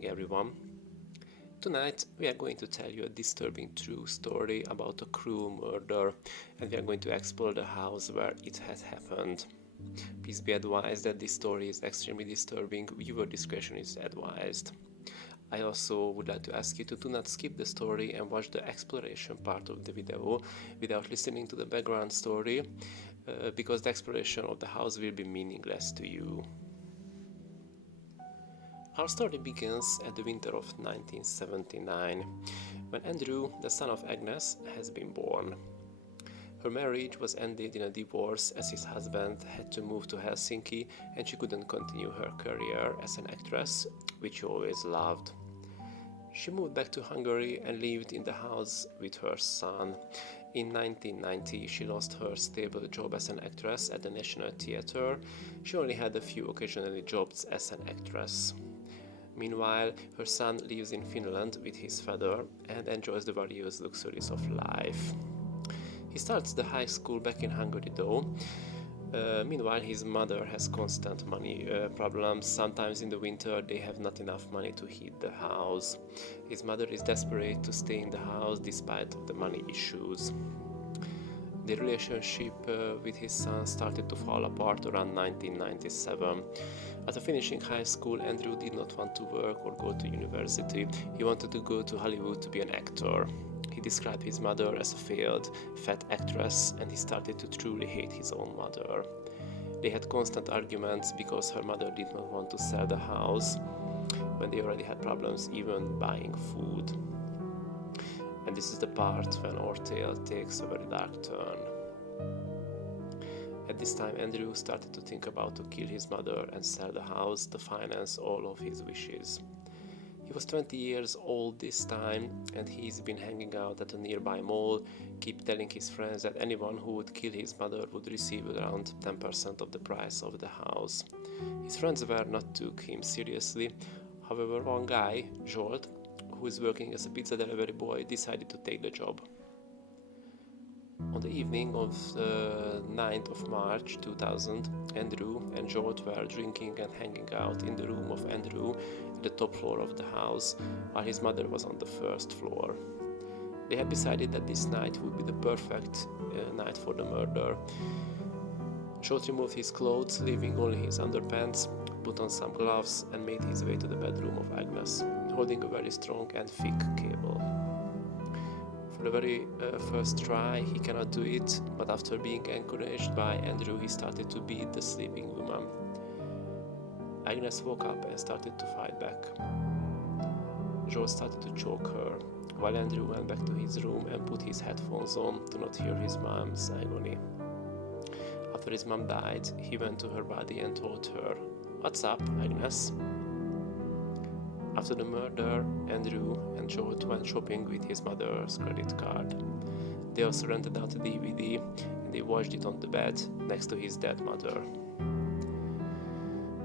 evening, everyone. Tonight we are going to tell you a disturbing true story about a cruel murder, and we are going to explore the house where it has happened. Please be advised that this story is extremely disturbing. Viewer discretion is advised. I also would like to ask you to do not skip the story and watch the exploration part of the video without listening to the background story, because the exploration of the house will be meaningless to you. Our story begins at the winter of 1979, when Andrew, the son of Agnes, has been born. Her marriage was ended in a divorce as his husband had to move to Helsinki and she couldn't continue her career as an actress, which she always loved. She moved back to Hungary and lived in the house with her son. In 1990, she lost her stable job as an actress at the National Theatre. She only had a few occasional jobs as an actress. Meanwhile, her son lives in Finland with his father and enjoys the various luxuries of life. He starts the high school back in Hungary though. Meanwhile, his mother has constant money problems. Sometimes in the winter they have not enough money to heat the house. His mother is desperate to stay in the house despite of the money issues. The relationship with his son started to fall apart around 1997. After finishing high school, Andrew did not want to work or go to university. He wanted to go to Hollywood to be an actor. He described his mother as a failed, fat actress, and he started to truly hate his own mother. They had constant arguments because her mother did not want to sell the house when they already had problems even buying food. And this is the part when our tale takes a very dark turn. At this time, Andrew started to think about to kill his mother and sell the house to finance all of his wishes. He was 20 years old this time, and he's been hanging out at a nearby mall, keep telling his friends that anyone who would kill his mother would receive around 10% of the price of the house. His friends were not took him seriously. However, one guy, Jolt, who is working as a pizza delivery boy, decided to take the job. On the evening of the 9th of March 2000, Andrew and Jolt were drinking and hanging out in the room of Andrew at the top floor of the house, while his mother was on the first floor. They had decided that this night would be the perfect night for the murder. Jolt removed his clothes, leaving only his underpants, put on some gloves and made his way to the bedroom of Agnes, holding a very strong and thick cable. For the very first try, he cannot do it, but after being encouraged by Andrew, he started to beat the sleeping woman. Agnes woke up and started to fight back. Joe started to choke her, while Andrew went back to his room and put his headphones on to not hear his mom's agony. After his mom died, he went to her body and told her, "What's up, Agnes?" After the murder, Andrew and Joe went shopping with his mother's credit card. They also rented out a DVD and they watched it on the bed next to his dead mother.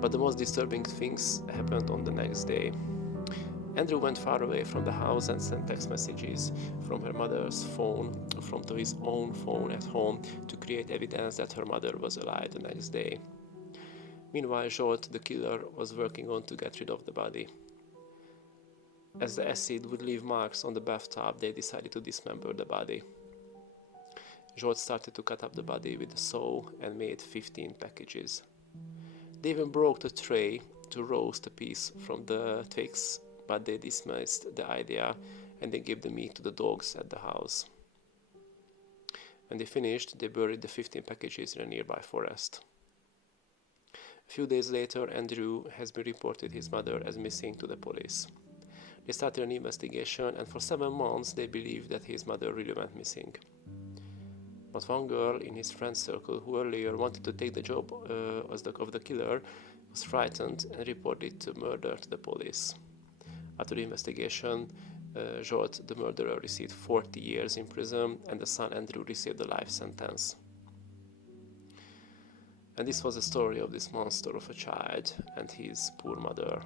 But the most disturbing things happened on the next day. Andrew went far away from the house and sent text messages from her mother's phone to his own phone at home to create evidence that her mother was alive the next day. Meanwhile, Jolt, the killer, was working on to get rid of the body. As the acid would leave marks on the bathtub, they decided to dismember the body. Jolt started to cut up the body with a saw and made 15 packages. They even broke the tray to roast a piece from the twigs, but they dismissed the idea and they gave the meat to the dogs at the house. When they finished, they buried the 15 packages in a nearby forest. A few days later, Andrew has been reported his mother as missing to the police. They started an investigation, and for 7 months they believed that his mother really went missing. But one girl in his friend circle who earlier wanted to take the job of the killer was frightened and reported the murder to the police. After the investigation, Jolt, the murderer, received 40 years in prison, and the son Andrew received a life sentence. And this was the story of this monster of a child and his poor mother.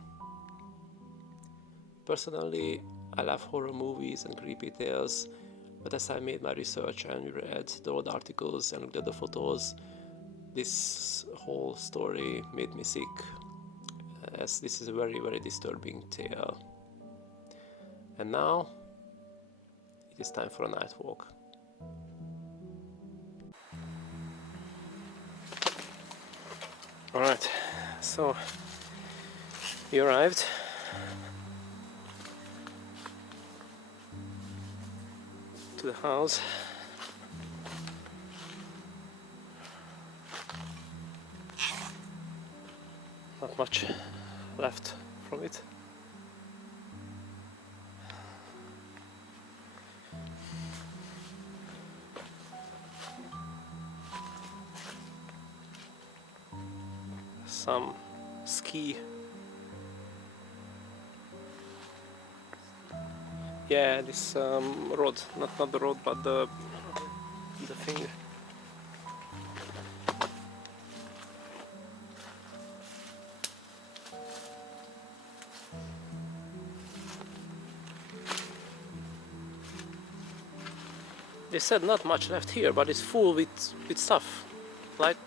Personally, I love horror movies and creepy tales, but as I made my research and read the old articles and looked at the photos, this whole story made me sick. as this is a very, very disturbing tale. And now it is time for a night walk. Alright, so we arrived. To the house. Not much left from it. Some ski. Yeah, this road, not the road, but the thing. They said not much left here, but it's full with stuff. Like,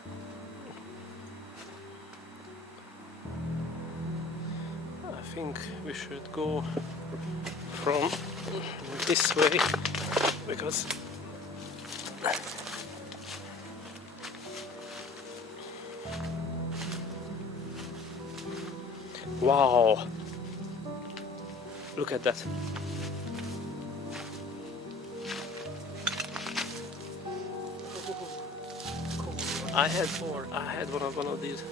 I think we should go from this way, because wow, look at that. I had one of these.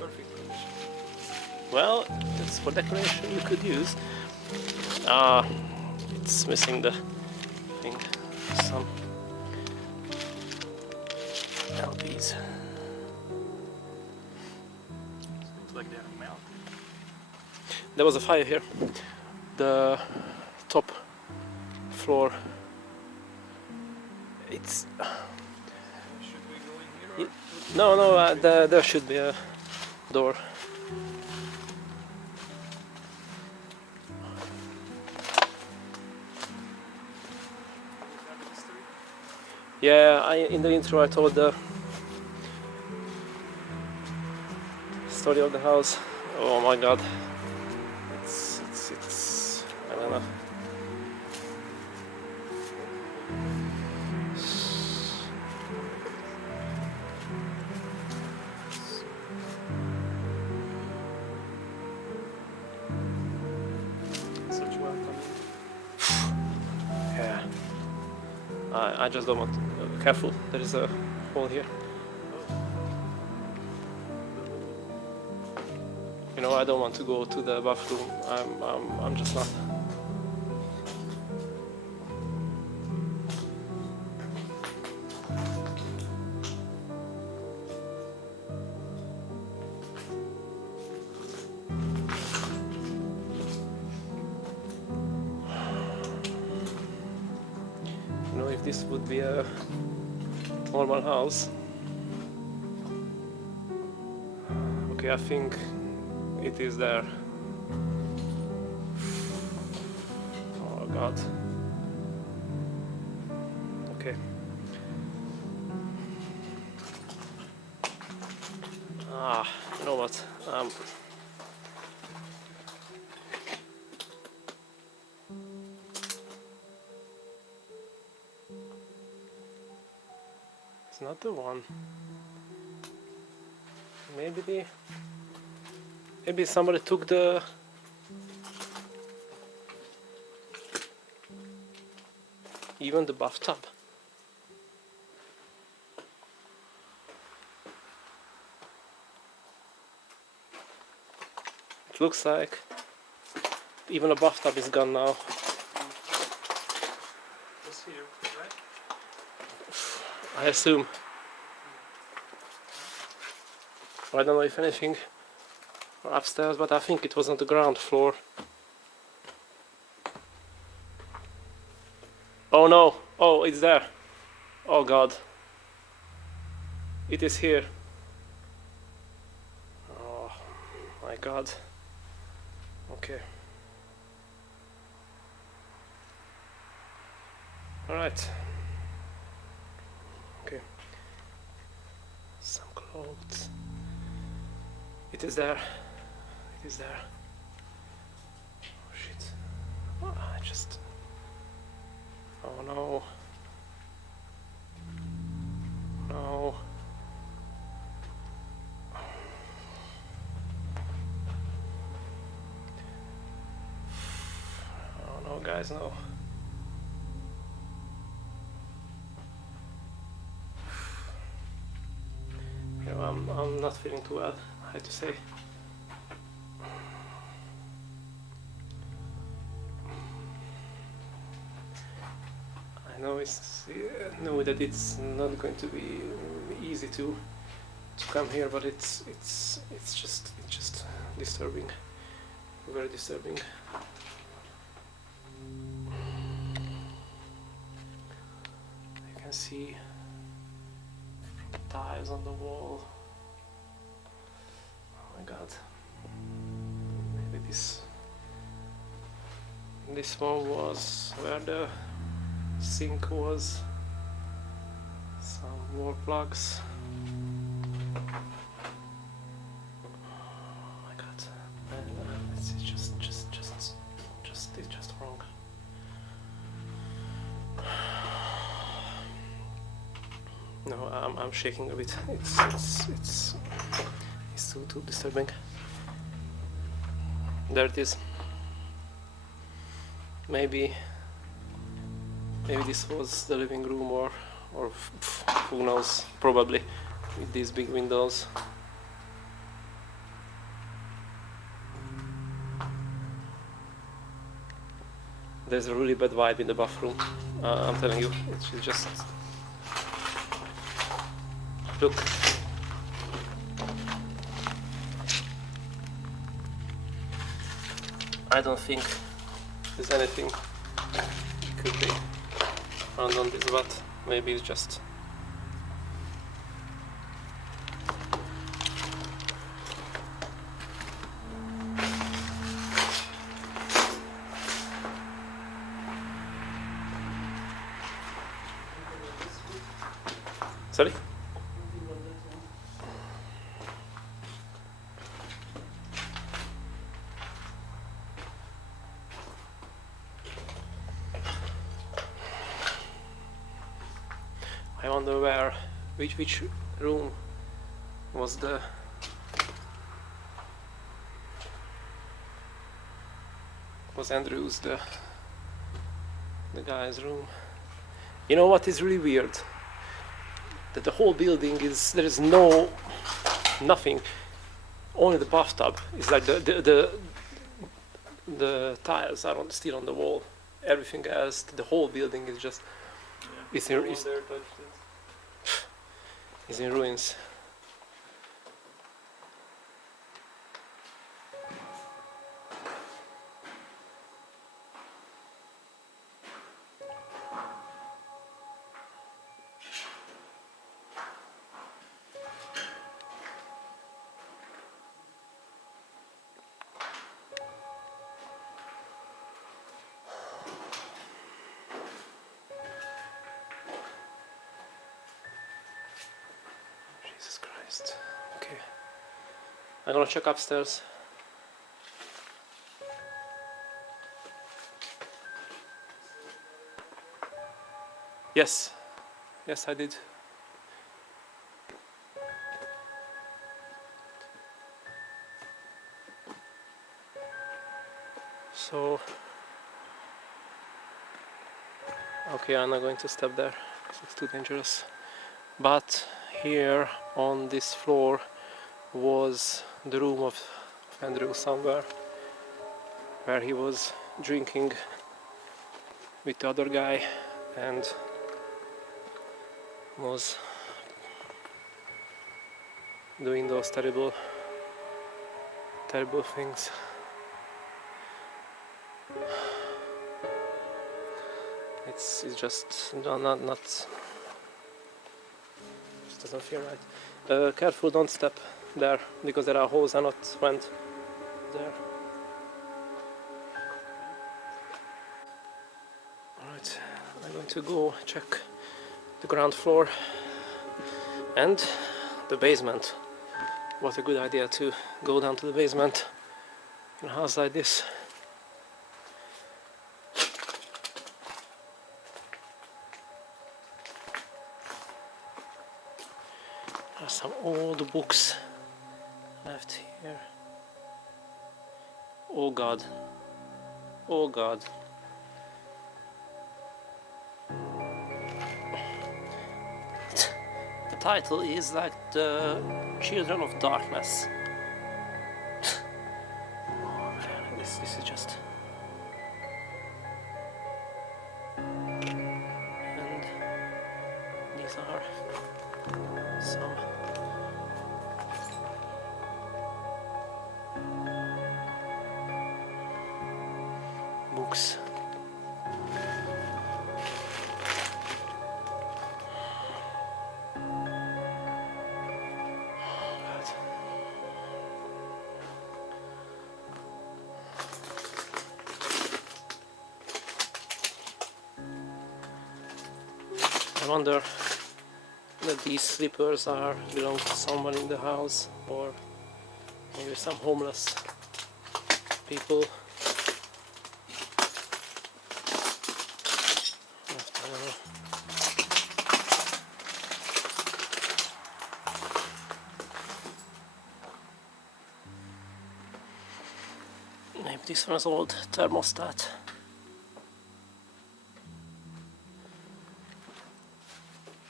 Perfect condition. Well, it's for decoration you could use. It's missing the thing. Some LPs. Looks like they are melted. There was a fire here. The top floor. It's. Should we go in here? No, there should be a door. Yeah, in the intro I told the story of the house. Oh my god. It's I don't know. Such welcome. Yeah. I just don't want to. Careful, there is a hole here. You know, I don't want to go to the bathroom. I'm just not. You know, if this would be a normal house. Okay, I think it is there. Oh god. Okay. You know what? It's not the one. Maybe somebody took the even the bathtub. It looks like even the bathtub is gone now. It's here, right? I assume. I don't know if anything upstairs, but I think it was on the ground floor. Oh no! Oh, it's there! Oh god. It is here. Oh my god. Okay. Alright. Okay. Some clothes. It is there. It is there. Oh shit. Oh, I just... Oh no. No. Oh no, guys, no. You know, I'm not feeling too well, I have to say. I know know that it's not going to be easy to come here, but it's just disturbing, very disturbing. You can see tiles on the wall. Oh my god. Maybe this one was where the sink was. Some wall plugs. Oh my god. It's just wrong. No, I'm shaking a bit. It's too disturbing. There it is. Maybe this was the living room, or who knows? Probably with these big windows. There's a really bad vibe in the bathroom. I'm telling you, it's just look. I don't think there's anything could be found on this, but maybe it's just sorry? I wonder which room was Andrew's, the guy's room. You know what is really weird? That the whole building there is nothing, only the bathtub. It's like the tiles are still on the wall. Everything else, the whole building is just is in ruins. Jesus Christ. Okay. I'm gonna check upstairs. Yes. Yes, I did. So, okay, I'm not going to step there because it's too dangerous. But here on this floor was the room of Andrew somewhere, where he was drinking with the other guy and was doing those terrible things. It's just not just doesn't feel right. Careful, don't step there because there are holes. I not went there. Alright, I'm going to go check the ground floor And the basement. What a good idea to go down to the basement in a house like this. There are some old books left here. Oh God. Oh God. The title is like The Children of Darkness. Oh man, this is just... And these are some books. I wonder that these slippers belong to someone in the house, or maybe some homeless people. I don't know. Maybe this one's old thermostat.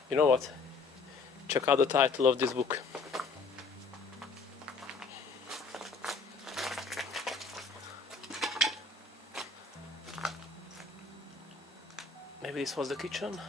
You know what? Check out the title of this book. Maybe this was the kitchen?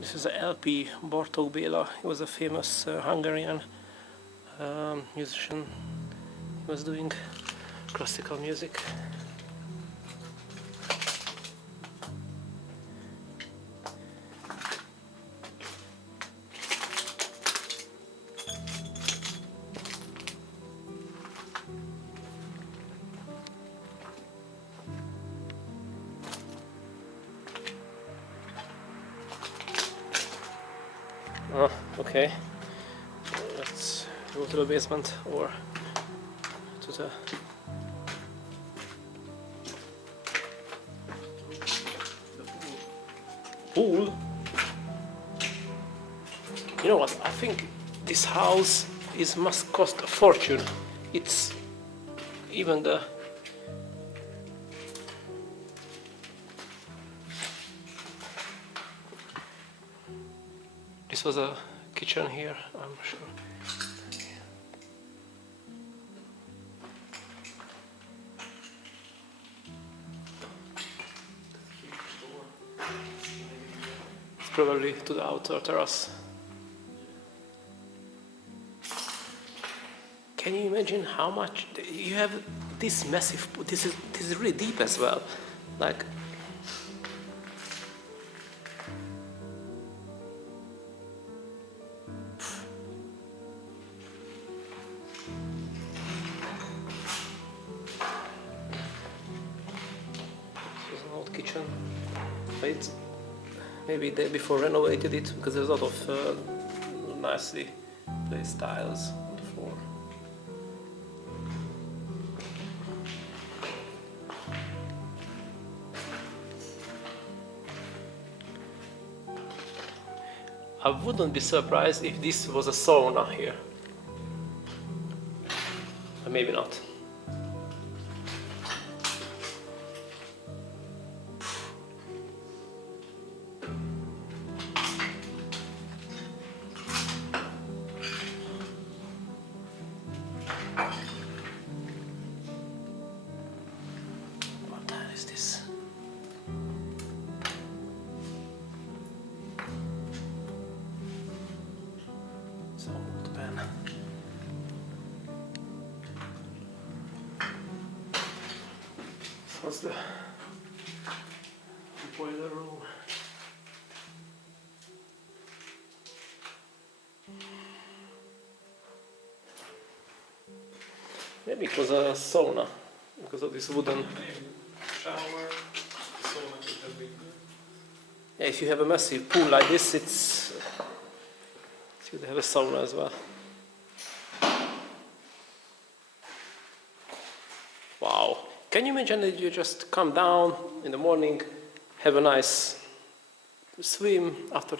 This is a LP Bartók Béla. He was a famous Hungarian musician. He was doing classical music. Oh, okay. Let's go to the basement or to the pool. You know what? I think this house must cost a fortune. It's even the this was a kitchen here, I'm sure. It's probably to the outer terrace. Can you imagine how much you have this massive pool? This is really deep as well. Like this is an old kitchen. But maybe they before renovated it because there's a lot of nicely placed tiles on the floor. I wouldn't be surprised if this was a sauna here. Or maybe not. What the hell is this? It's an old pen. What's the boiler room? Maybe it was a sauna because of this wooden. Shower, sauna would have been good. Yeah, if you have a massive pool like this, it's good to have a sauna as well. Wow! Can you imagine that you just come down in the morning, have a nice swim after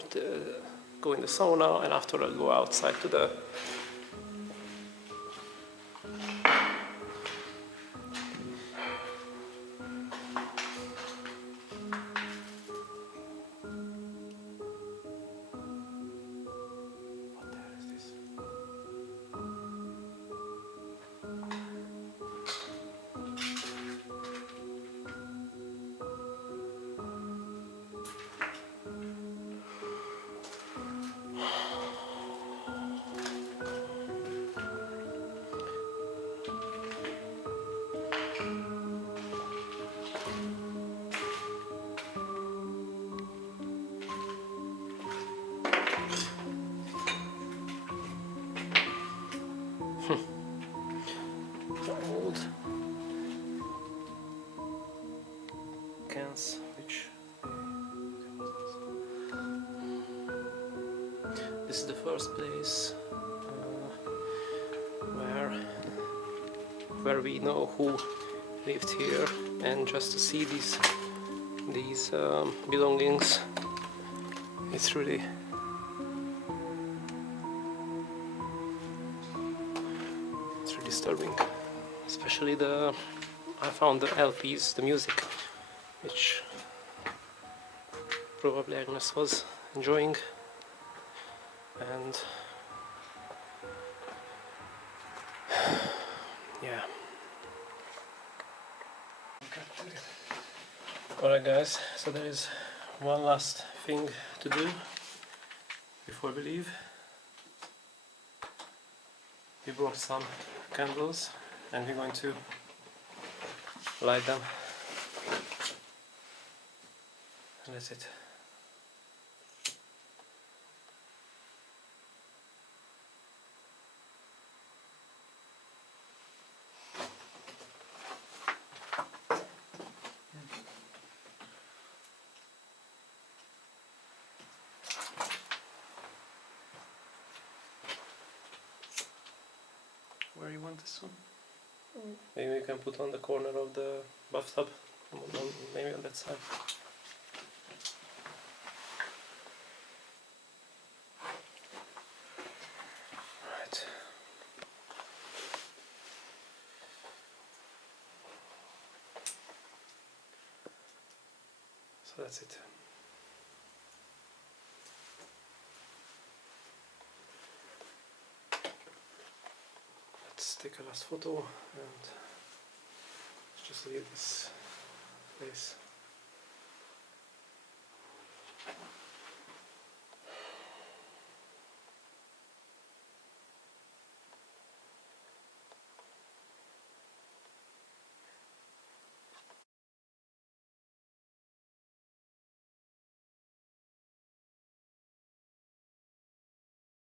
go in the sauna, and after go outside to the. What the hell is this? Old cans, which this is the first place where we know who lived here, and just to see these belongings, it's really disturbing. Especially I found the LPs, the music, which probably Agnes was enjoying, and yeah. Alright guys, so there is one last thing to do before we leave. We brought some candles and we're going to light them, and that's it. Where you want this one? Maybe we can put on the corner of the bathtub, maybe on that side. Right. So that's it. Let's take a last photo and just leave this place.